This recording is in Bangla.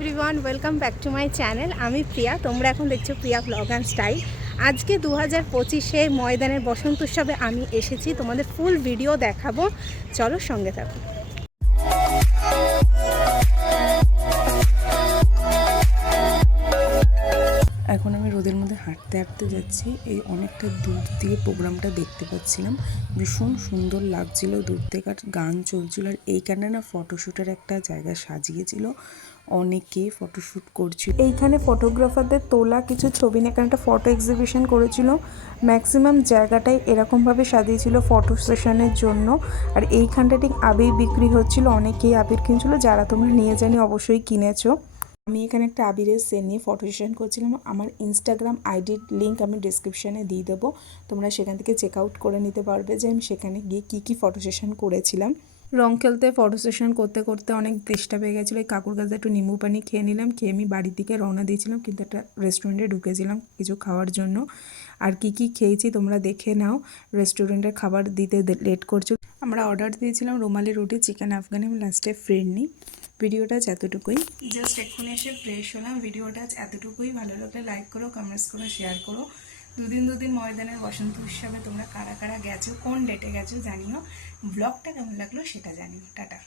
Everyone, welcome back to my channel. আমি প্রিয়া, তোমরা এখন দেখছো প্রিয়া ব্লগ অ্যান্ড স্টাইল। আজকে 2025-এ ময়দানের বসন্ত উৎসবে আমি এসেছি, তোমাদের ফুল ভিডিও দেখাবো, চলো সঙ্গে থাকো। এখন আমি রোদের মধ্যে হাঁটতে হাঁটতে যাচ্ছি। এই অনেকটা দূর দিয়ে প্রোগ্রামটা দেখতে পাচ্ছিলাম, ভীষণ সুন্দর লাগছিল। দূর থেকে আর গান চলছিল, আর এইখানে না ফটোশ্যুটের একটা জায়গা সাজিয়েছিল, অনেকে ফটোশ্যুট করছিল। এইখানে ফটোগ্রাফারদের তোলা কিছু ছবি নিয়ে এখানে একটা ফটো এক্সিবিশন করেছিল। ম্যাক্সিমাম জায়গাটাই এরকমভাবে সাজিয়েছিল ফটো সেশনের জন্য। আর এইখানটা ঠিক আবির বিক্রি হচ্ছিল, অনেকেই আবির কিনছিল, যারা তোমরা নিয়ে জানি অবশ্যই কিনেছো। আমি এখানে একটা আবিরের সেল নিয়ে ফটো সেশন করছিলাম। আমার ইনস্টাগ্রাম আইডির লিঙ্ক আমি ডিসক্রিপশানে দিয়ে দেবো, তোমরা সেখান থেকে চেক আউট করে নিতে পারবে যে আমি সেখানে গিয়ে কী ফটো সেশন করেছিলাম। রং খেলতে ফটো সেশন করতে করতে অনেক তেষ্টা পেয়ে গেছিলো। এই কাকুর কাছে একটু নিম্বু পানি খেয়ে নিলাম, খেয়ে আমি বাড়ির দিকে রওনা দিয়েছিলাম, কিন্তু একটা রেস্টুরেন্টে ঢুকেছিলাম কিছু খাওয়ার জন্য। আর কি খেয়েছি তোমরা দেখে নাও। রেস্টুরেন্টের খাবার দিতে লেট করছো। আমরা অর্ডার দিয়েছিলাম রুমালি রুটি, চিকেন আফগানি এবং লাস্টে ফিরনি। ভিডিওটা এতটুকুই, জাস্ট এক্ষুনি এসে ফ্রেশ হলাম। ভিডিওটা এতটুকুই, ভালো লাগলে লাইক করো, কমেন্টস করো, শেয়ার করো। দুদিন ময়দানের বসন্ত উৎসবে তোমরা কারা কারা গেছো, কোন ডেটে গেছো জানিও। ব্লগটা কেমন লাগলো সেটা জানিও। টাটা।